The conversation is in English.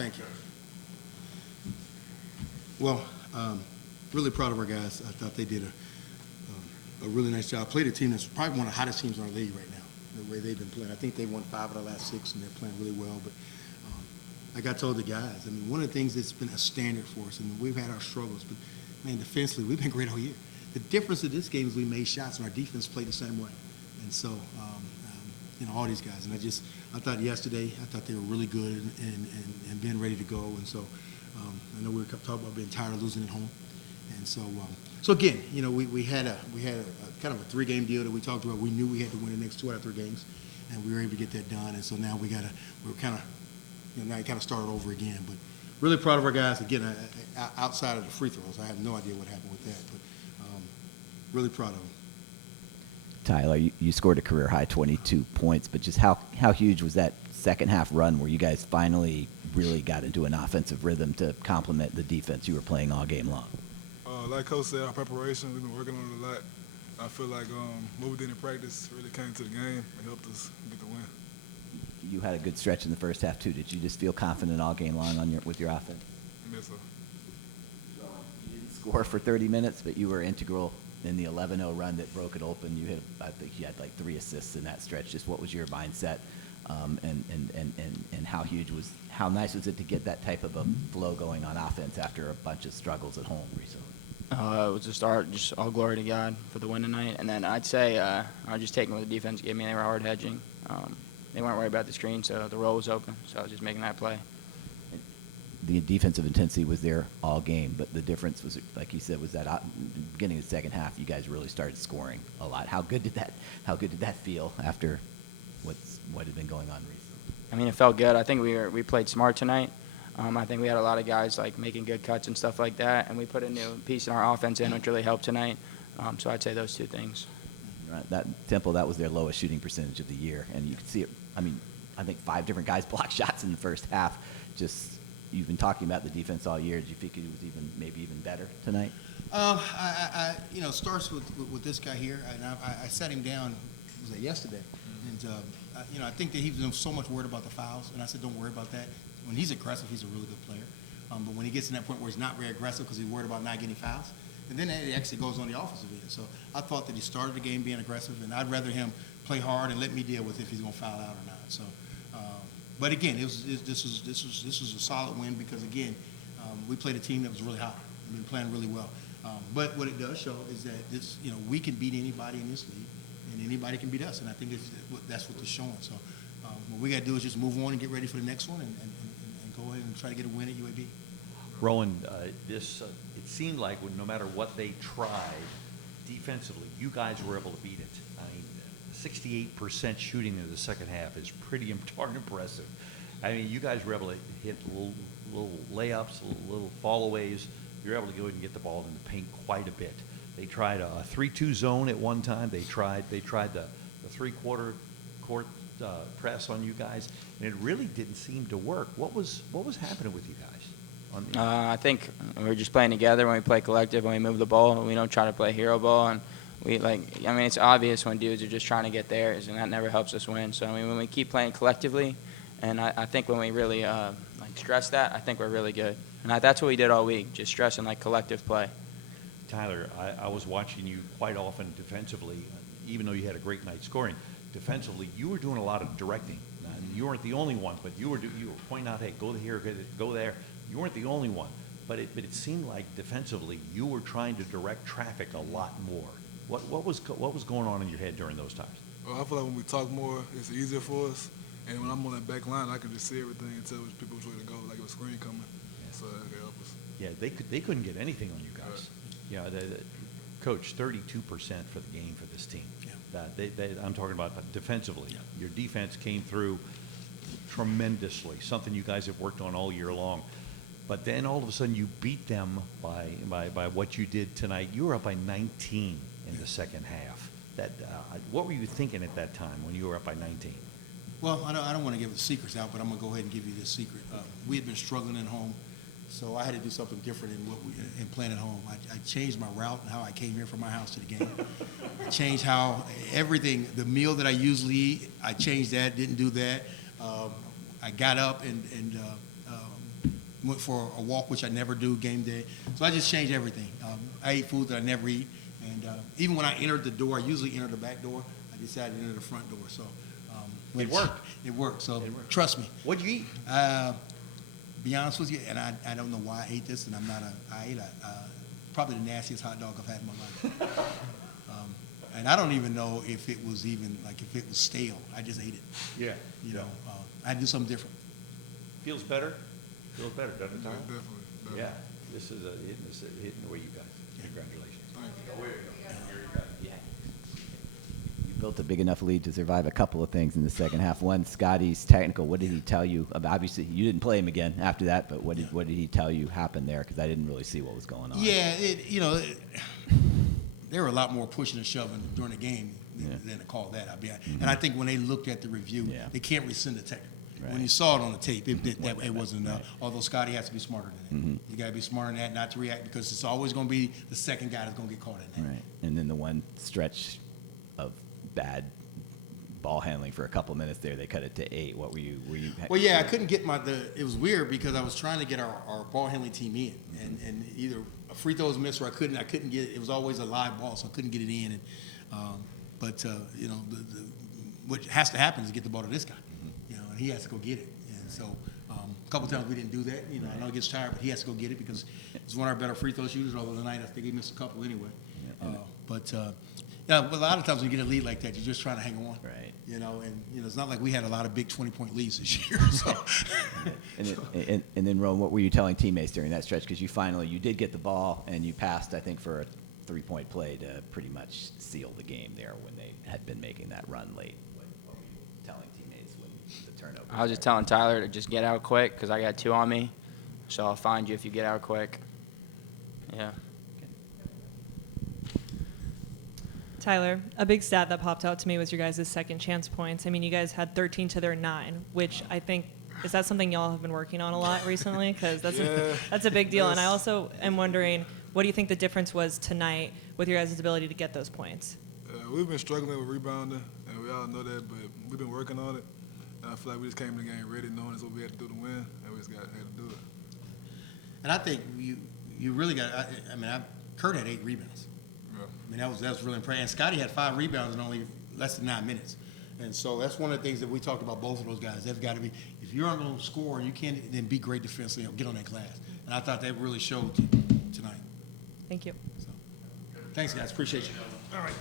Thank you. Well, really proud of our guys. I thought they did a really nice job. Played a team that's probably one of the hottest teams in our league right now, the way they've been playing. I think they won 5 of the last 6, and they're playing really well. But like I told the guys, I mean, one of the things that's been a standard for us, and we've had our struggles, but, man, defensively, we've been great all year. The difference of this game is we made shots, and our defense played the same way. And so, all these guys. And I thought yesterday, they were really good and being ready to go. And so, I know we were talking about being tired of losing at home. And so, again, we had a kind of a 3-game deal that we talked about. We knew we had to win the next 2 out of 3 games, and we were able to get that done. And so now we're kind of, now you kind of started over again. But really proud of our guys. Again, outside of the free throws, I have no idea what happened with that, but really proud of them. Tyler, you scored a career-high 22 points, but just how huge was that second-half run where you guys finally really got into an offensive rhythm to complement the defense you were playing all game long? Like Coach said, our preparation, we've been working on it a lot. I feel like what we did in practice really came to the game and helped us get the win. You had a good stretch in the first half, too. Did you just feel confident all game long with your offense? Yes, sir. You didn't score for 30 minutes, but you were integral in the 11-0 run that broke it open. I think you had like 3 assists in that stretch. Just what was your mindset, and how nice was it to get that type of a flow going on offense after a bunch of struggles at home recently? It was a start, just all glory to God for the win tonight. And then I'd say I was just taking what the defense gave me. They were hard hedging. They weren't worried about the screen, so the roll was open. So I was just making that play. The defensive intensity was there all game, but the difference was, like you said, was that beginning of the second half, you guys really started scoring a lot. How good did that feel after what had been going on recently? I mean, it felt good. I think we played smart tonight. I think we had a lot of guys like making good cuts and stuff like that, and we put a new piece in our offense in, which really helped tonight. So I'd say those 2 things. Right. That Temple, that was their lowest shooting percentage of the year, and you could see it. I mean, I think 5 different guys blocked shots in the first half. Just you've been talking about the defense all year. Do you think it was maybe even better tonight? Starts with this guy here, and I sat him down. Was that yesterday? And I think that he was so much worried about the fouls, and I said, don't worry about that. When he's aggressive, he's a really good player. But when he gets to that point where he's not very aggressive because he's worried about not getting fouls, and then it actually goes on the offensive end. So I thought that he started the game being aggressive, and I'd rather him play hard and let me deal with if he's going to foul out or not. So, but again, this was a solid win because again, we played a team that was really hot and been playing really well. But what it does show is that we can beat anybody in this league, and anybody can beat us, and I think that's what it's showing. So what we got to do is just move on and get ready for the next one, and go ahead and try to get a win at UAB. Rowan, it seemed like no matter what they tried defensively, you guys were able to beat it. I mean, 68% shooting in the second half is pretty darn impressive. I mean, you guys were able to hit little layups, little fallaways. You're able to go ahead and get the ball in the paint quite a bit. They tried a 3-2 zone at one time. They tried the 3-quarter court press on you guys, and it really didn't seem to work. What was happening with you guys? I think we're just playing together when we play collective, when we move the ball. We don't try to play hero ball, and it's obvious when dudes are just trying to get theirs, and that never helps us win. So when we keep playing collectively, and I think when we really stress that, I think we're really good. And that's what we did all week, just stressing collective play. Tyler, I was watching you quite often defensively, even though you had a great night scoring. Defensively, you were doing a lot of directing. You weren't the only one, but you were pointing out, hey, go here, go there. You weren't the only one, but it seemed like defensively you were trying to direct traffic a lot more. What was going on in your head during those times? Well, I feel like when we talk more, it's easier for us. And when I'm on that back line, I can just see everything and tell which people which way to go, like a screen coming. Yeah. So that can help us. Yeah, they couldn't get anything on you guys. Yeah, Coach, 32% for the game for this team. Yeah. I'm talking about defensively. Yeah. Your defense came through tremendously, something you guys have worked on all year long. But then all of a sudden you beat them by what you did tonight. You were up by 19 in the second half. What were you thinking at that time when you were up by 19? Well, I don't want to give the secrets out, but I'm going to go ahead and give you this secret. We had been struggling at home, so I had to do something different in playing at home. I changed my route and how I came here from my house to the game. I changed how everything, the meal that I usually eat, I changed that, didn't do that. I got up and went for a walk, which I never do game day. So I just changed everything. I ate food that I never eat. And even when I entered the door, I usually enter the back door. I decided to enter the front door. So It worked. It worked. So trust me. What'd you eat? Be honest with you, and I don't know why I ate this, and I ate probably the nastiest hot dog I've had in my life. And I don't even know if it was stale. I just ate it. Yeah. You know, I do something different. Feels better? Feels better, doesn't it, Tom? Definitely. Yeah. This is hitting the way you guys. Congratulations. You built a big enough lead to survive a couple of things in the second half. One, Scotty's technical. What did he tell you about? Obviously, you didn't play him again after that, but what did he tell you happened there? Because I didn't really see what was going on. Yeah, there were a lot more pushing and shoving during the game than to call that. And I think when they looked at the review, they can't rescind the technical. Right. When you saw it on the tape, it wasn't enough. Right. Although Scotty has to be smarter than that. You got to be smarter than that, not to react, because it's always going to be the second guy that's going to get caught in that. Right. And then the one stretch of bad ball handling for a couple minutes there, they cut it to 8. What were you? Well, yeah, I couldn't get it was weird because I was trying to get our ball handling team in, and either a free throw was missed or I couldn't get it. It was always a live ball, so I couldn't get it in. But what has to happen is get the ball to this guy. And he has to go get it. And so a couple times we didn't do that. I know he gets tired, but he has to go get it because he's one of our better free throw shooters. Although tonight I think he missed a couple anyway. But a lot of times when you get a lead like that, you're just trying to hang on. Right. It's not like we had a lot of big 20-point leads this year. So. And then, Rowan, what were you telling teammates during that stretch? Because you did get the ball and you passed, I think, for a 3-point play to pretty much seal the game there when they had been making that run late. What were you telling teammates when the turnover? I was just telling Tyler to just get out quick because I got 2 on me. So I'll find you if you get out quick. Yeah. Tyler, a big stat that popped out to me was your guys' second chance points. I mean, you guys had 13 to their 9, which I think, is that something y'all have been working on a lot recently? Because that's a big deal. And I also am wondering, what do you think the difference was tonight with your guys' ability to get those points? We've been struggling with rebounding, and we all know that, but we've been working on it. And I feel like we just came in the game ready, knowing that's what we had to do to win, and we just had to do it. And I think you really got. Kurt had 8 rebounds. Yeah. I mean, that was really impressive. And Scotty had 5 rebounds in only less than 9 minutes. And so that's one of the things that we talked about, both of those guys. They've got to be, if you're on a score and you can't, then be great defensively, get on that glass. And I thought that really showed tonight. Thank you. So, thanks, guys. Appreciate you. All right.